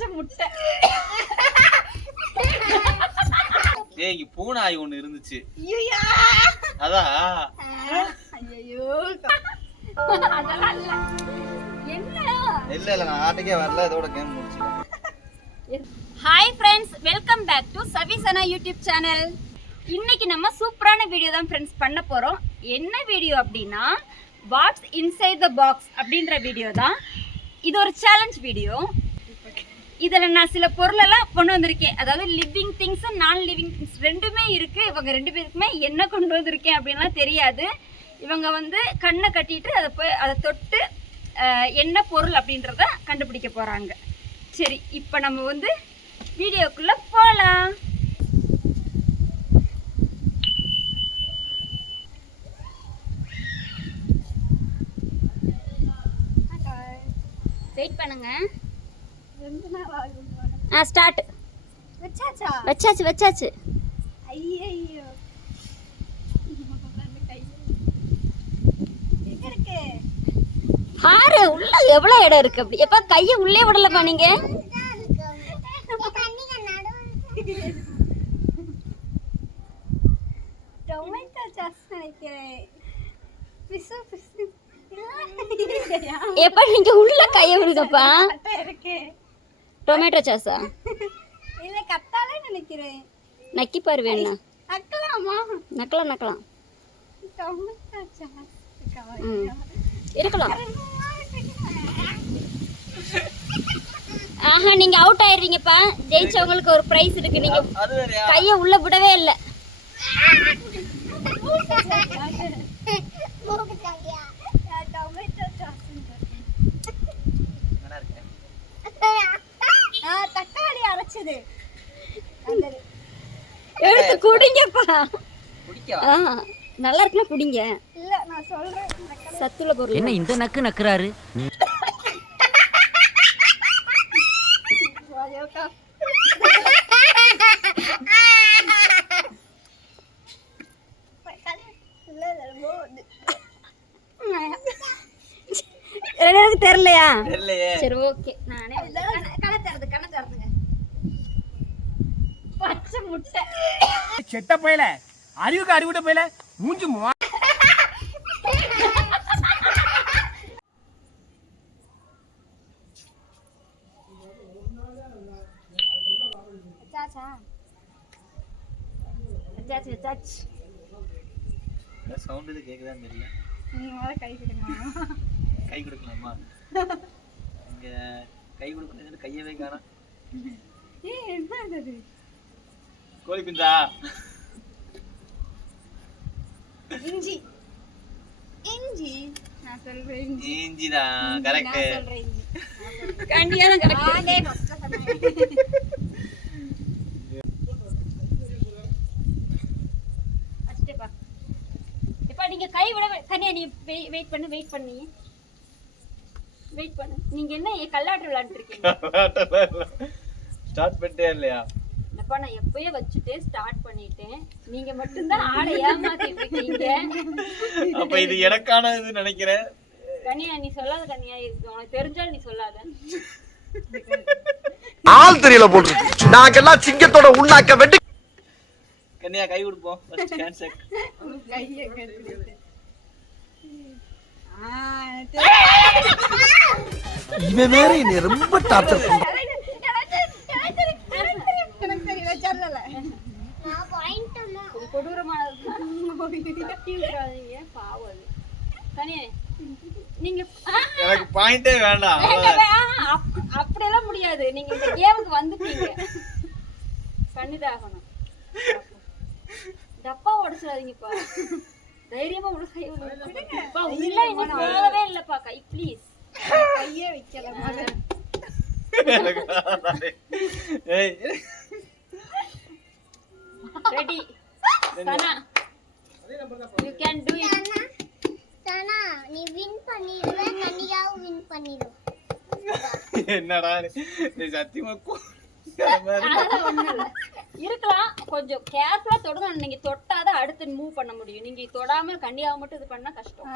பச்சை முட்டை. ஏய் பூனாய் ஒண்ணு இருந்துச்சு. ஐயா அதான். ஐயோ அதெல்லாம் இல்ல. இல்ல நான் ஆட்டுக்கே வரல. இதோட கேம் முடிச்சிட்டேன். Hi friends, welcome back to Savisana YouTube channel. இன்னைக்கு நம்ம சூப்பரான வீடியோ தான் ஃப்ரெண்ட்ஸ் பண்ண போகிறோம். என்ன வீடியோ அப்படின்னா வாட்ஸ் இன்சைட் த பாக்ஸ் அப்படின்ற வீடியோ தான். இது ஒரு சேலஞ்ச் வீடியோ. இதில் நான் சில பொருளெல்லாம் கொண்டு வந்திருக்கேன். அதாவது லிவிங் திங்ஸ் நான் லிவிங் திங்ஸ் ரெண்டுமே இருக்குது. இவங்க ரெண்டு பேருக்குமே என்ன கொண்டு வந்திருக்கேன் அப்படின்லாம் தெரியாது. இவங்க வந்து கண்ணை கட்டிட்டு அதை தொட்டு என்ன பொருள் அப்படின்றத கண்டுபிடிக்க போகிறாங்க. சரி, இப்போ நம்ம வந்து வீடியோக்குள்ளே போகலாம். வெயிட் பண்ணுங்க. ஸ்டார்ட். வச்சாச்சு. ஐயோ பாரு உள்ள எவ்வளவு இடம் இருக்கு. அப்படி எப்ப கைய உள்ளே விடலப்பா நீங்க. டொமேட்டோ சாஸ் நினைக்கிறேன். எப்ப நீங்க உள்ள கைய விடுங்கப்பா. டொமேட்டோ சாஸா இல்ல கத்தாலே நினைக்கிறேன். நக்கி பாரு வேணா. நக்கலாமா? நக்கலாம். டொமேட்டோ சாஸ் இருக்கலாம். ஆஹா, நீங்க அவுட் ஆயிடுறீங்கப்பா. ஜெயிச்சவங்களுக்கு ஒரு பிரைஸ் இருக்கு. நீங்க கைய உள்ள விடவே இல்லை. தக்காளி அரைச்சது எடுத்து குடிங்கப்பா. நல்லா இருக்குன்னா குடிங்க. இல்ல நான் சொல்றேன் சத்துள்ள பொருள். என்ன இந்த நக்கு நக்குறாரு? எனக்கு தெரியலையா? சரி ஓகே, நானே கண்ணை திறந்துங்க. பச்சை முட்டை. செத்த போயல அறிவுக்கு அறிவிட்ட போயல மூஞ்சி சவுண்ட் இது கேக்குதான்னு தெரியல. கை கொடுக்கலாமா? இங்க கை கொடுக்கணும். கையவே காணோம். கோழி பிந்தா. இஞ்சி நான் சொல்றேன். இஞ்சி தான் கரெக்ட். நான் சொல்றேன் இஞ்சி. கண்டியா தான் கரெக்ட். அச்சேப்பா. இப்ப நீங்க கை விட கனியா நீ வெயிட் பண்ணு. நீங்க என்ன கல்லாட்டு விளையாண்டு இருக்கீங்க? ஸ்டார்ட் பண்ணிட்டே இல்லையா? அப்பா நான் எப்பயே வச்சுட்டு ஸ்டார்ட் பண்ணிட்டேன். நீங்க மட்டும் தான் ஆளை ஏமாத்திட்டு இருக்கீங்க. அப்ப இது எனக்கானது நினைக்கிறேன். கனியா நீ சொல்லாத. கனியா உனக்கு தெரிஞ்சாலும் நீ சொல்லாத. ஆள் தெரியல போட்டு நாங்கெல்லாம் சிங்கத்தோட உண்ணாக்க வெட்டி. கனியா கை கொடுப்போம். First hand check. கையை கட்டிட்டு இவன் வேற என்ன ரொம்ப டார்ச்சர் பண்ணு. எனக்கு பாயிண்டே வேண்டாம். அப்படியெல்லாம் முடியாது. நீங்க இந்த கேமுக்கு வந்துட்டீங்க. பண்ணிதாகணும். டப்பா உடைச்சிடாதீங்கப்பா. தைரியமா உள்ள கை விடுங்கப்பா. உள்ள இங்க போகவே இல்லப்பா. கை ப்ளீஸ். கையே வைக்கல மகன். ஏய் ready Sana, you can do it. சனா நீ வின் பண்ணிடுவே. கனியாவும் வின் பண்ணிடும். என்னடா நீ சத்தியமா இருக்கலாம். கொஞ்சம் கேர்ஃபுல்லா தொடுங்க. நீங்க தொட்டாதான் அடுத்து மூவ் பண்ண முடியும். நீங்க தொடாம கண்டியாவ மட்டும் இது பண்ணா கஷ்டம்.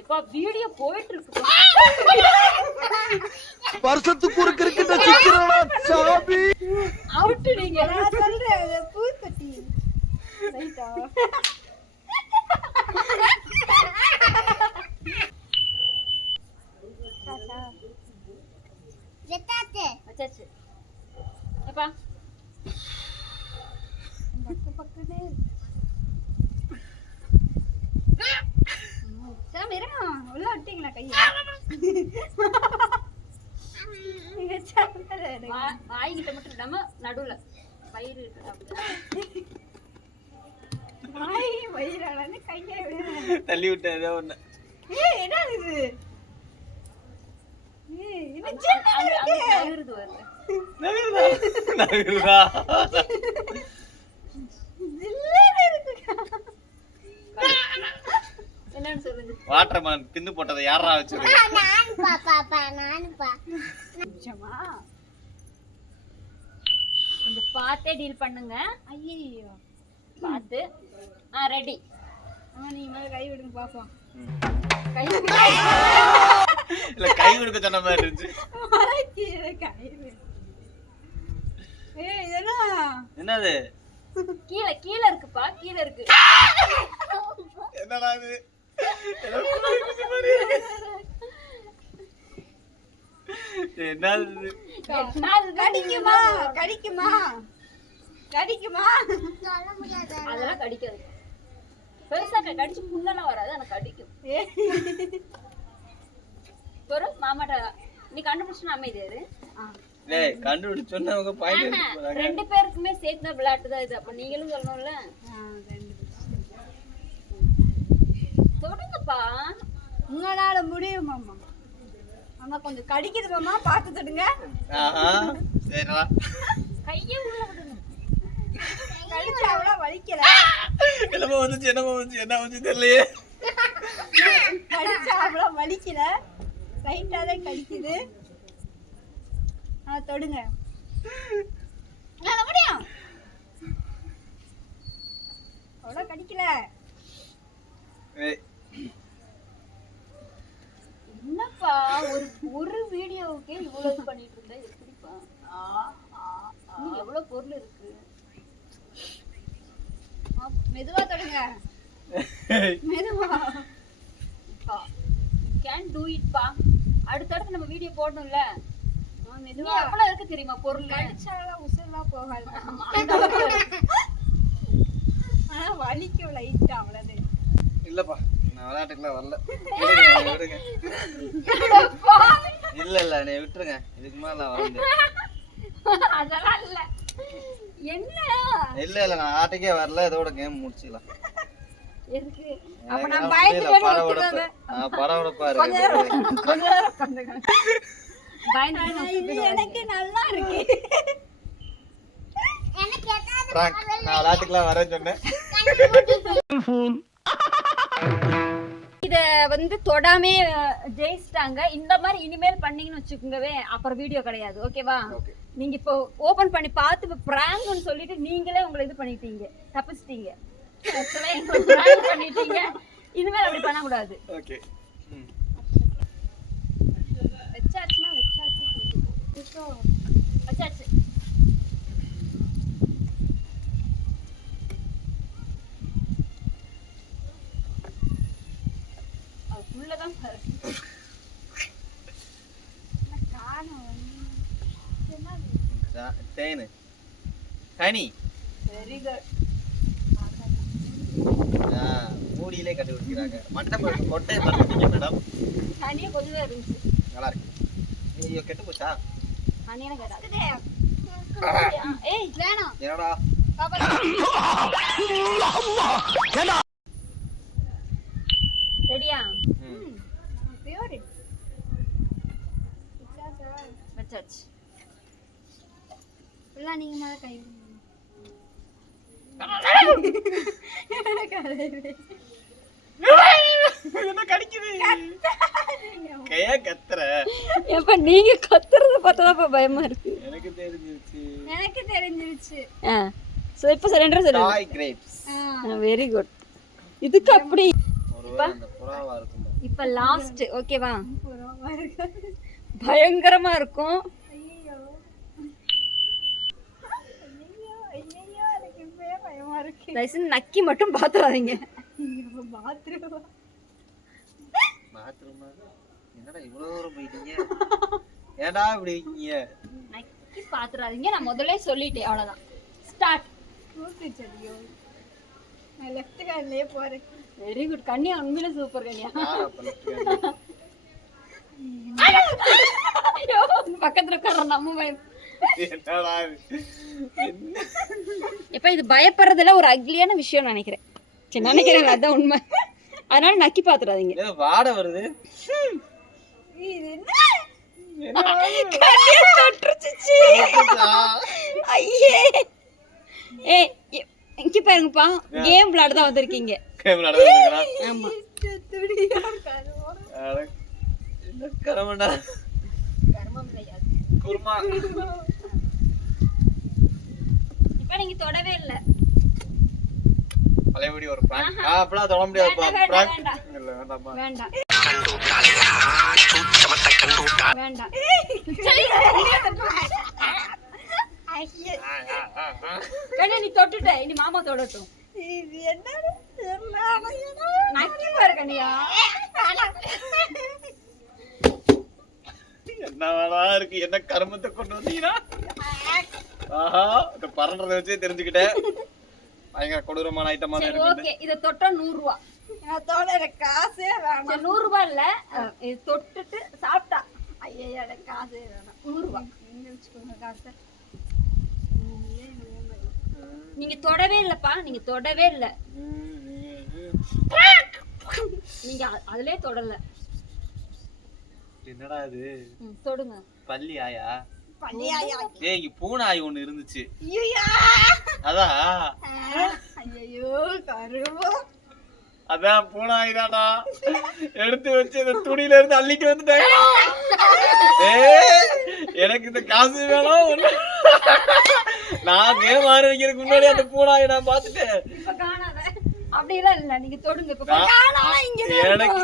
இப்ப வீடியோ போயிட்டு இருக்கு. வருஷத்துக்கு ஒரு கிரிக்கெட்ட சிக்கிறவனா சாமி. அவுட் நீங்க நான் சொல்றேன் பூக்கட்டி ரைட்டா வெட்டாத்து வச்சாச்சு எப்பா பக்கமே சாமி இருங்க உள்ள விட்டீங்களா கையை வாய்கிட்ட மட்டும் இல்லாம நடுவுல வயிறு வாய் வயிறானு கையை தள்ளி விட்டேன் ஏதோ ஒண்ணு. என்ன இது இது நகருது வருது நகருதா? என்னன்னு சொல்லுங்க வாட்டர்மேன் தின்னு போட்டதை யாரா வச்சது? நானுப்பா பாப்பா நானுப்பா நிஜமா கொஞ்சம் பார்த்தே டீல் பண்ணுங்க ஐயோ பார்த்து ரெடி நீ மேல கை விடுங்க பாப்போம் கை இல்ல கை கொடுக்க சொன்ன மாதிரி இருந்துச்சு. கை இதெல்லாம் என்னது? கீழே கீழே இருக்குப்பா கீழே இருக்கு என்னடா இது? என்னது? கடிக்குமா கடிக்குமா கடிக்குமா சொல்ல முடியாது அதெல்லாம் கடிக்காது பெருசா கடிச்சு முன்னெல்லாம் வராது ஆனா கடிக்கும் ஒரு மாமாட்ட நீ கண்டுபிடிச்சு அமைதியாரு டேய் கண்டுபிடிச்சு சொன்னவங்க பாயிண்ட் ரெண்டு பேருக்குமே சேர்த்து விளையாட்டு தான் இது அப்ப நீங்களும் சொல்லணும்ல தொடுங்கப்பா உங்களால முடியும் மாமா அம்மா கொஞ்சம் கடிக்குது மாமா பார்த்து தொடுங்க ஆஹா சரிடா. கையே உள்ள விடுங்க கடிச்சா அவ்வளவு வலிக்கல என்னமோ வந்துச்சு என்ன வந்து தெரியலையே. கடிச்சா அவ்வளவு வலிக்கல லைட்டா தான் கடிக்குது தொடுங்க முடியும் அவ்வளவு கடிக்கல ஏய், என்னப்பா ஒரு வீடியோவுக்கே இவ்வளவு பண்ணிட்டு இருந்தா எப்படிப்பா நீ எவ்வளவு பொருள் இருக்கு மெதுவா தொடுங்க மெதுவா கேன் டூ இட் பா அடுத்தடுத்து நம்ம வீடியோ போடணும்ல மெதுவா எவ்வளவு இருக்கு தெரியுமா பொருள் கடிச்சாலாம் உசுர்லாம் போகாது ஆனா வலிக்கும் லைட்டா அவ்வளவு இல்லப்பா நான் விளையாட்டுக்குலாம் வரல. விடுங்க. இல்ல நீ விட்டுருங்க இதுக்கு மேல நான் வரல. அதெல்லாம் இல்ல என்ன இல்ல நான் ஆட்டுக்கே வரல. இதோட கேம் முடிச்சிடலாம். எதுக்கு அப்ப நான் பயந்து பரவடப்பா இருக்கு. கொஞ்ச நேரம் உட்காந்துங்க பயந்து எனக்கு நல்லா இருக்கு எனக்கு எதாவது பிராங்க். நான் விளையாட்டுக்குலாம் வரேன்னு சொன்னேன். இத வந்து தொடாமே ஜெயிச்சிட்டாங்க. இந்த மாதிரி இனிமேல் பண்ணீங்கன்னு வச்சுக்கோங்கவே அப்புறம் வீடியோ கிடையாது. ஓகேவா? நீங்க இப்போ ஓபன் பண்ணி பார்த்து இப்போ பிராங்க்னு சொல்லிட்டு நீங்களே உங்களை இது பண்ணிட்டீங்க, தப்பிச்சிட்டீங்க. ஆக்சுவலா எங்க பிராங்க் பண்ணிட்டீங்க. இனிமேல் அப்படி பண்ண கூடாது. ஓகே. வெச்சாச்சுனா வெச்சாச்சு. வெச்சாச்சு. அதுக்குள்ளதான் பாரு. தேனு ஹனி வெரி குட். மூடியிலே கண்டுபிடிக்கிறாங்க. மட்டை கொட்டையை பார்த்துட்டீங்க மேடம். ஹனியே கொஞ்சம் இருந்துச்சு. நல்லா இருக்கு. ஐயோ கெட்டு போச்சா? ஹனியான கேட்டா ஏய் வேணாம். என்னடா ரெடியா? பியூர் வச்சாச்சு. எல்லாம் நீங்க மேல கை கையா கத்துற. எப்ப நீங்க கத்துறத பார்த்தா பயமா இருக்கு. எனக்கு தெரிஞ்சிருச்சு. எனக்கு தெரிஞ்சிருச்சு. சோ இப்ப சரண்டர் சொல்லுங்க. டாய் கிரேப்ஸ். Very good. இதுக்கு அப்படி ஒருவேளை அந்த புறாவா இருக்கும். இப்ப லாஸ்ட். ஓகேவா? பயங்கரமா இருக்கும். தயவு செஞ்சு நக்கி மட்டும் பாத்துறாதீங்க. பாத்ரூமா என்னடா இவ்வளவு தூரம் போயிட்டீங்க? ஏன்டா இப்படி இருக்கீங்க? நக்கி பாத்துறாதீங்க. நான் முதல்ல சொல்லிட்டேன், அவ்வளவுதான். ஸ்டார்ட். வெரி குட் கன்யா, உண்மையில சூப்பர் கன்யா. ஐயோ, பக்கத்துல உட்கார நம்ம பயம். என்னடா இப்ப இது பயப்படுறதுல ஒரு அக்லியான விஷயம் நினைக்கிறேன். சரி நினைக்கிறேன், அதான் உண்மை. அதனால நக்கி பாத்துறாதீங்க. ஏதோ வாடை வருது. கன்யா தொட்டுருச்சு. ஐயே, ஏய் இங்க பாருங்கப்பா, கேம் விளையாட தான் வந்திருக்கீங்க. கேம் நடந்துக்கிறா. ஆமா. என்ன கரமண்டா? குருமா. இப்ப நீங்க தொடவே இல்ல. பழையபடி ஒரு பிராங்க். அப்பலாம் தொட முடியாது. பிராங்க் இல்ல, வேண்டாமா? வேண்டாம். வேண்டாம். கண்ணே நீ தொட்டுட்ட, இனி மாமா தொடட்டும். இது என்ன நக்கி பாரு கண்ணியா. என்ன வேணா இருக்கு, என்ன கர்மத்தை கொண்டு வந்தீங்கன்னா? ஆஹா, இந்த பறன்றதை வச்சே தெரிஞ்சுக்கிட்டேன். பயங்கர கொடூரமான ஐட்டமா தான் சரி இருக்கு. ஓகே, இத தொட்டா 100 ரூபாய். நான் தொட காசே வேணாம். 100 ரூபாய் இல்ல, இது தொட்டுட்டு சாப்பிட்டா ஐயா எனக்கு காசே வேணாம். 100 ரூபாய் நீங்க வச்சுக்கோங்க காசை. நீங்க தொடவே இல்லப்பா, நீங்க தொடவே இல்ல. நீங்க அதுலயே தொடல. என்னடா இது? தொடுங்க. பள்ளி ஆயா? பள்ளி ஆயா. ஏய், இங்க பூனை ஆய் ஒண்ணு இருந்துச்சு. அதான். ஐயோ கருவா. அதான் பூனை ஆய் தானா? எடுத்து வச்சு இந்த துணியில இருந்து அள்ளிட்டு வந்துட்டேன். எனக்கு இந்த காசு வேணும். நான் கேம் ஆரம்பிக்கிறதுக்கு முன்னாடி அந்த பூனை ஆய் நான் பாத்துட்டேன். இப்ப காணாத. அப்படிலாம் இல்ல, நீங்க தொடுங்க. இப்ப எனக்கு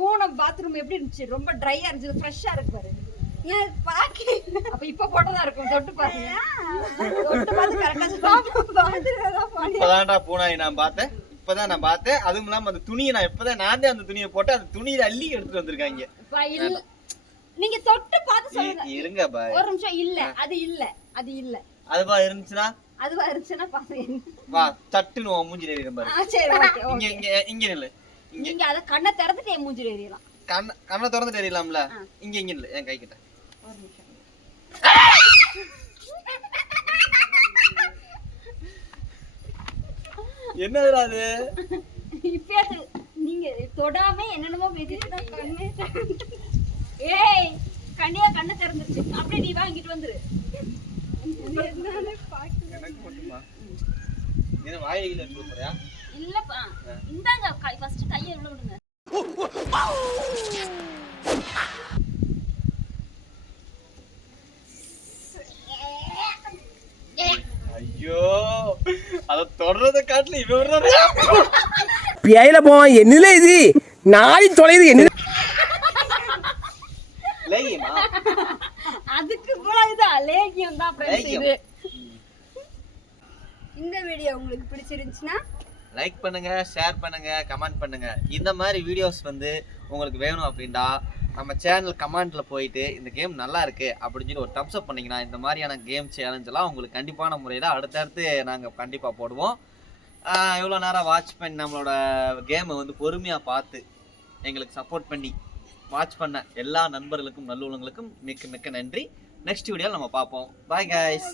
பூனை பாத்ரூம் எப்படி இருந்துச்சு? ரொம்ப ட்ரையா இருந்துச்சு, ஃப்ரெஷ்ஷா இருக்கு பாரு. அப்ப இப்ப போட்டதா இருக்கும். தொட்டு பாருங்க. தொட்டு பார்த்து கரெக்டா இப்பதான்டா பூனாய் நான் பார்த்தேன். இப்பதான் நான் பார்த்தேன். அதுவும் இல்லாம அந்த துணியை நான் இப்பதான் நானே அந்த துணியை போட்டு அந்த துணியில அள்ளி எடுத்துட்டு வந்திருக்காங்க. நீங்க தொட்டு பார்த்து சொல்லுங்க. இருங்க பாய், ஒரு நிமிஷம். இல்ல அது இல்ல, அது இல்ல. அதுவா இருந்துச்சுன்னா அதுவா இருந்துச்சுன்னா பாருங்க. வா சட்டுன்னு உன் மூஞ்சில எறியும் பாரு. சரி ஓகே. இங்க இங்க இங்க நில்லு. நீங்க அத கண்ணை திறந்துட்டு என் மூஞ்சில எறியலாம். கண்ணை திறந்துட்டு எறியலாம்ல. இங்க இங்க இல்ல, என் கை கிட்ட. ஒரு நிமிஷம். என்னடா அது? இப்பயாவது நீங்க தொடாம என்னென்னமோ பேசிட்டு தான் கண்ணே. ஏய் கண்ணியா கண்ணை திறந்துருச்சு. அப்படியே நீ வாங்கிட்டு வந்துரு. எனக்கு மட்டுமா? என்ன வாயில எடுத்து போறியா? இல்லப்பா, இந்தாங்க ஃபர்ஸ்ட் கையை உள்ள விடுங்க. ஐயோ, அத தொடறத காட்டுல இவன் பேயில போவான். என்னல இது நாய் தொலைது? என்ன லேகியமா? அதுக்கு கூட இது லேகியம் தான் ஃப்ரெண்ட்ஸ். இது இந்த வீடியோ உங்களுக்கு பிடிச்சிருந்துச்சுன்னா லைக் பண்ணுங்க, ஷேர் பண்ணுங்க, கமெண்ட் பண்ணுங்க. இந்த மாதிரி வீடியோஸ் வந்து உங்களுக்கு வேணும் அப்படின்னா நம்ம சேனல் கமெண்ட்ல போயிட்டு இந்த கேம் நல்லா இருக்கு அப்படின்னு சொல்லி ஒரு தம்ஸ் அப் பண்ணீங்கன்னா இந்த மாதிரியான கேம் சேலஞ்ச் எல்லாம் உங்களுக்கு கண்டிப்பான முறையில் அடுத்தடுத்து நாங்கள் கண்டிப்பாக போடுவோம். இவ்வளோ நேரம் வாட்ச் பண்ணி நம்மளோட கேமை வந்து பொறுமையாக பார்த்து எங்களுக்கு சப்போர்ட் பண்ணி வாட்ச் பண்ண எல்லா நண்பர்களுக்கும் நல்லுள்ளங்களுக்கும் மிக்க மிக்க நன்றி. நெக்ஸ்ட் வீடியோவில் நம்ம பார்ப்போம். Bye guys.